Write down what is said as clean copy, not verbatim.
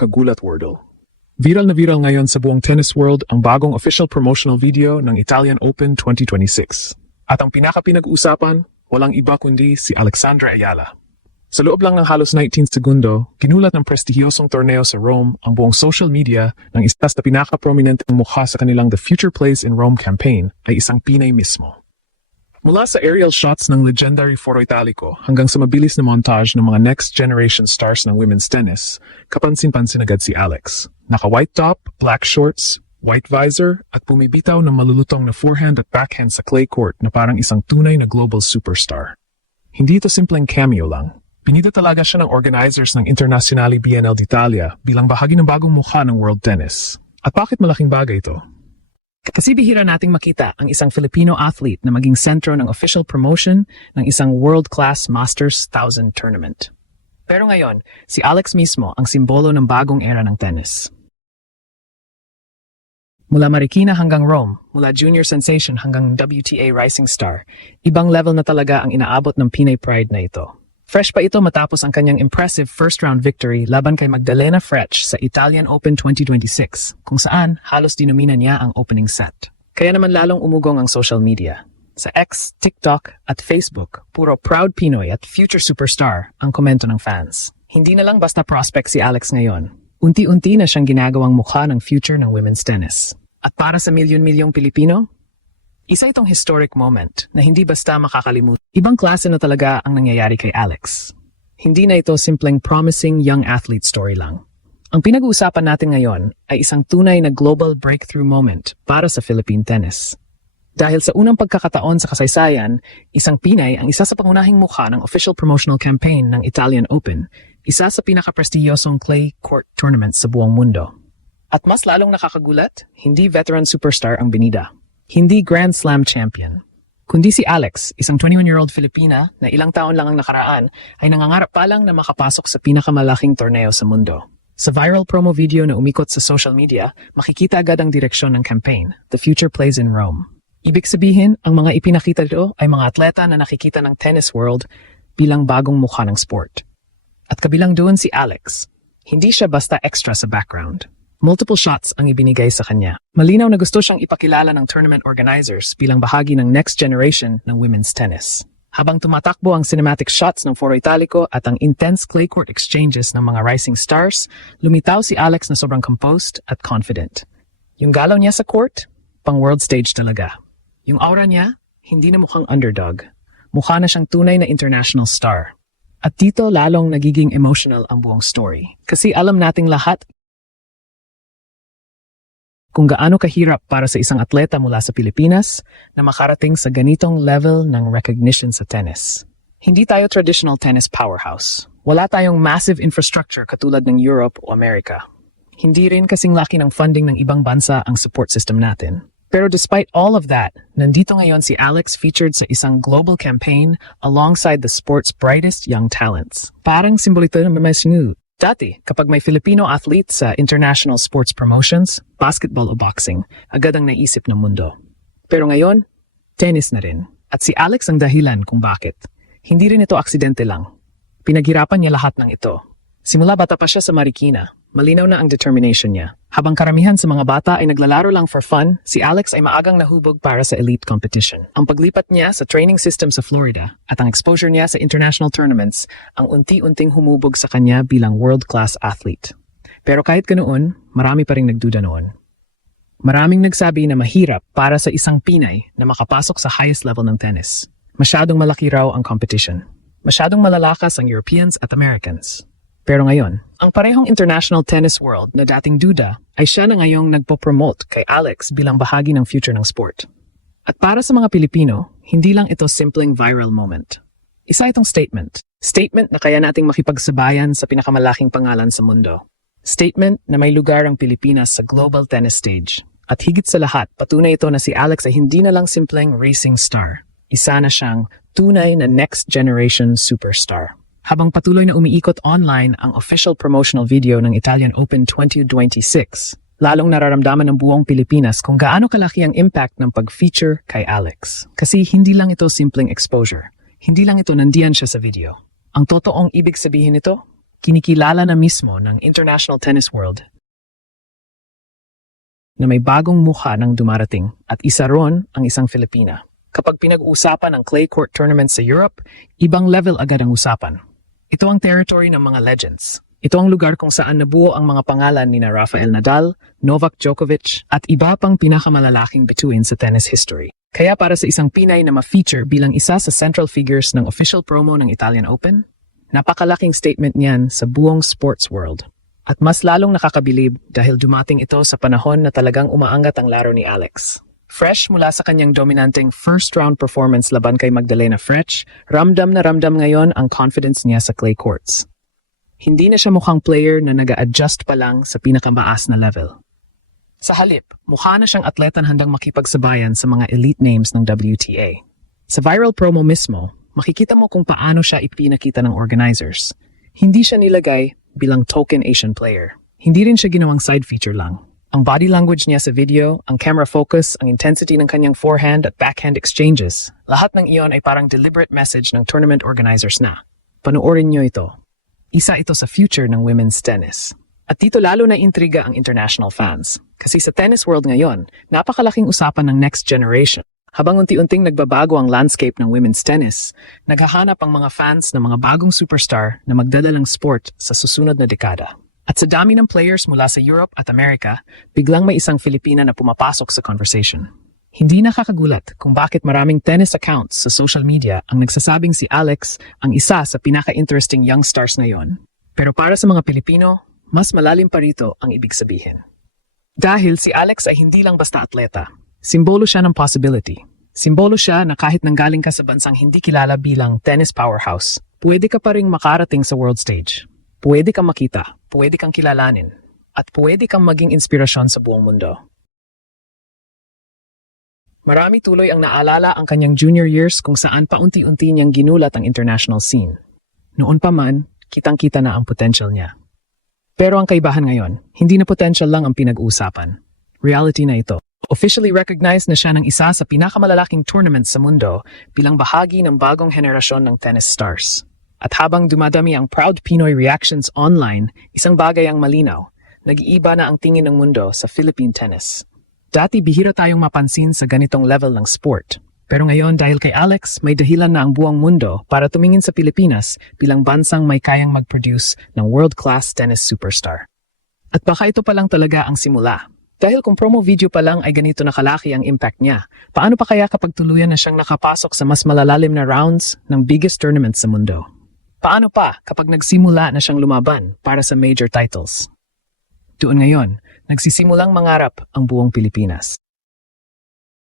Kagulat Wordle. Viral na viral ngayon sa buong tennis world ang bagong official promotional video ng Italian Open 2026. At ang pinaka-pinag-uusapan, walang iba kundi si Alexandra Ayala. Sa loob lang ng halos 19 segundo, ginulat ng prestihiyosong torneo sa Rome ang buong social media ng isa sa pinaka-prominenteng mukha sa kanilang The Future Plays in Rome campaign ay isang Pinay mismo. Mula sa aerial shots ng legendary Foro Italico hanggang sa mabilis na montage ng mga next-generation stars ng women's tennis, kapansin-pansin agad si Alex. Naka-white top, black shorts, white visor, at bumibitaw ng malulutong na forehand at backhand sa clay court na parang isang tunay na global superstar. Hindi ito simpleng cameo lang. Pinili talaga siya ng organizers ng Internazionale BNL d'Italia bilang bahagi ng bagong mukha ng world tennis. At bakit malaking bagay ito? Kasi bihira nating makita ang isang Filipino athlete na maging sentro ng official promotion ng isang world-class Masters 1000 tournament. Pero ngayon, si Alex mismo ang simbolo ng bagong era ng tennis. Mula Marikina hanggang Rome, mula junior sensation hanggang WTA rising star, ibang level na talaga ang inaabot ng Pinay pride na ito. Fresh pa ito matapos ang kanyang impressive first-round victory laban kay Magdalena Frech sa Italian Open 2026, kung saan halos dinumina niya ang opening set. Kaya naman lalong umugong ang social media. Sa X, TikTok at Facebook, puro proud Pinoy at future superstar ang komento ng fans. Hindi na lang basta prospect si Alex ngayon. Unti-unti na siyang ginagawang mukha ng future ng women's tennis. At para sa milyon-milyong Pilipino, isa itong historic moment na hindi basta makakalimutan. Ibang klase na talaga ang nangyayari kay Alex. Hindi na ito simpleng promising young athlete story lang. Ang pinag-uusapan natin ngayon ay isang tunay na global breakthrough moment para sa Philippine tennis. Dahil sa unang pagkakataon sa kasaysayan, isang Pinay ang isa sa pangunahing mukha ng official promotional campaign ng Italian Open, isa sa pinaka-prestihiyosong clay court tournament sa buong mundo. At mas lalong nakakagulat, hindi veteran superstar ang binida. Hindi Grand Slam champion, kundi si Alex, isang 21-year-old Filipina na ilang taon lang ang nakaraan, ay nangangarap pa lang na makapasok sa pinakamalaking torneo sa mundo. Sa viral promo video na umikot sa social media, makikita agad ang direksyon ng campaign, The Future Plays in Rome. Ibig sabihin, ang mga ipinakita dito ay mga atleta na nakikita ng tennis world bilang bagong mukha ng sport. At kabilang doon si Alex. Hindi siya basta extra sa background. Multiple shots ang ibinigay sa kanya. Malinaw na gusto siyang ipakilala ng tournament organizers bilang bahagi ng next generation ng women's tennis. Habang tumatakbo ang cinematic shots ng Foro Italico at ang intense clay court exchanges ng mga rising stars, lumitaw si Alex na sobrang composed at confident. Yung galaw niya sa court, pang world stage talaga. Yung aura niya, hindi na mukhang underdog. Mukha na siyang tunay na international star. At dito lalong nagiging emotional ang buong story. Kasi alam nating lahat kung gaano kahirap para sa isang atleta mula sa Pilipinas na makarating sa ganitong level ng recognition sa tennis. Hindi tayo traditional tennis powerhouse. Wala tayong massive infrastructure katulad ng Europe o America. Hindi rin kasing laki ng funding ng ibang bansa ang support system natin. Pero despite all of that, nandito ngayon si Alex featured sa isang global campaign alongside the sport's brightest young talents. Parang simbolito ng mga sinunod. Dati, kapag may Filipino athlete sa international sports promotions, basketball o boxing, agad ang naisip ng mundo. Pero ngayon, tennis na rin. At si Alex ang dahilan kung bakit. Hindi rin ito aksidente lang. Pinaghirapan niya lahat ng ito. Simula bata pa siya sa Marikina, malinaw na ang determination niya. Habang karamihan sa mga bata ay naglalaro lang for fun, si Alex ay maagang nahubog para sa elite competition. Ang paglipat niya sa training system sa Florida at ang exposure niya sa international tournaments ang unti-unting humubog sa kanya bilang world-class athlete. Pero kahit ganoon, marami pa ring nagduda noon. Maraming nagsabi na mahirap para sa isang Pinay na makapasok sa highest level ng tennis. Masyadong malaki raw ang competition. Masyadong malalakas ang Europeans at Americans. Pero ngayon, ang parehong international tennis world na dating duda ay siya na ngayong nagpo-promote kay Alex bilang bahagi ng future ng sport. At para sa mga Pilipino, hindi lang ito simpleng viral moment. Isa itong statement. Statement na kaya nating makipagsabayan sa pinakamalaking pangalan sa mundo. Statement na may lugar ang Pilipinas sa global tennis stage. At higit sa lahat, patunay ito na si Alex ay hindi na lang simpleng racing star. Isa na siyang tunay na next generation superstar. Habang patuloy na umiikot online ang official promotional video ng Italian Open 2026, lalong nararamdaman ng buong Pilipinas kung gaano kalaki ang impact ng pag-feature kay Alex. Kasi hindi lang ito simpleng exposure. Hindi lang ito nandiyan siya sa video. Ang totoong ibig sabihin nito, kinikilala na mismo ng International Tennis World na may bagong mukha ng dumarating at isa ron ang isang Filipina. Kapag pinag-uusapan ang clay court tournaments sa Europe, ibang level agad ang usapan. Ito ang territory ng mga legends. Ito ang lugar kung saan nabuo ang mga pangalan ni Rafael Nadal, Novak Djokovic at iba pang pinakamalalaking bituin sa tennis history. Kaya para sa isang Pinay na ma-feature bilang isa sa central figures ng official promo ng Italian Open, napakalaking statement niyan sa buong sports world. At mas lalong nakakabilib dahil dumating ito sa panahon na talagang umaangat ang laro ni Alex. Fresh mula sa kanyang dominanteng first-round performance laban kay Magdalena Frech, ramdam na ramdam ngayon ang confidence niya sa clay courts. Hindi na siya mukhang player na nag-a-adjust pa lang sa pinakamaas na level. Sa halip, mukha na siyang atletan handang makipagsabayan sa mga elite names ng WTA. Sa viral promo mismo, makikita mo kung paano siya ipinakita ng organizers. Hindi siya nilagay bilang token Asian player. Hindi rin siya ginawang side feature lang. Ang body language niya sa video, ang camera focus, ang intensity ng kanyang forehand at backhand exchanges, lahat ng iyon ay parang deliberate message ng tournament organizers na. Panoorin niyo ito. Isa ito sa future ng women's tennis. At dito lalo na intriga ang international fans. Kasi sa tennis world ngayon, napakalaking usapan ng next generation. Habang unti-unting nagbabago ang landscape ng women's tennis, naghahanap ang mga fans ng mga bagong superstar na magdadalang sport sa susunod na dekada. At sa dami ng players mula sa Europe at Amerika, biglang may isang Filipina na pumapasok sa conversation. Hindi nakakagulat kung bakit maraming tennis accounts sa social media ang nagsasabing si Alex ang isa sa pinaka-interesting young stars ngayon. Pero para sa mga Pilipino, mas malalim pa rito ang ibig sabihin. Dahil si Alex ay hindi lang basta atleta. Simbolo siya ng possibility. Simbolo siya na kahit nanggaling ka sa bansang hindi kilala bilang tennis powerhouse, pwede ka pa ring makarating sa world stage. Pwede kang makita, pwede kang kilalanin, at pwede kang maging inspirasyon sa buong mundo. Marami tuloy ang naalala ang kanyang junior years kung saan paunti-unti niyang ginulat ang international scene. Noon pa man, kitang-kita na ang potential niya. Pero ang kaibahan ngayon, hindi na potential lang ang pinag-uusapan. Reality na ito. Officially recognized na siya ng isa sa pinakamalalaking tournaments sa mundo bilang bahagi ng bagong henerasyon ng tennis stars. At habang dumadami ang proud Pinoy reactions online, isang bagay ang malinaw, nag-iiba na ang tingin ng mundo sa Philippine tennis. Dati bihira tayong mapansin sa ganitong level ng sport. Pero ngayon dahil kay Alex, may dahilan na ang buong mundo para tumingin sa Pilipinas bilang bansang may kayang mag-produce ng world-class tennis superstar. At baka ito pa lang talaga ang simula. Dahil kung promo video pa lang ay ganito na kalaki ang impact niya, paano pa kaya kapag tuluyan na siyang nakapasok sa mas malalalim na rounds ng biggest tournaments sa mundo? Paano pa kapag nagsimula na siyang lumaban para sa major titles? Doon ngayon, nagsisimulang mangarap ang buong Pilipinas.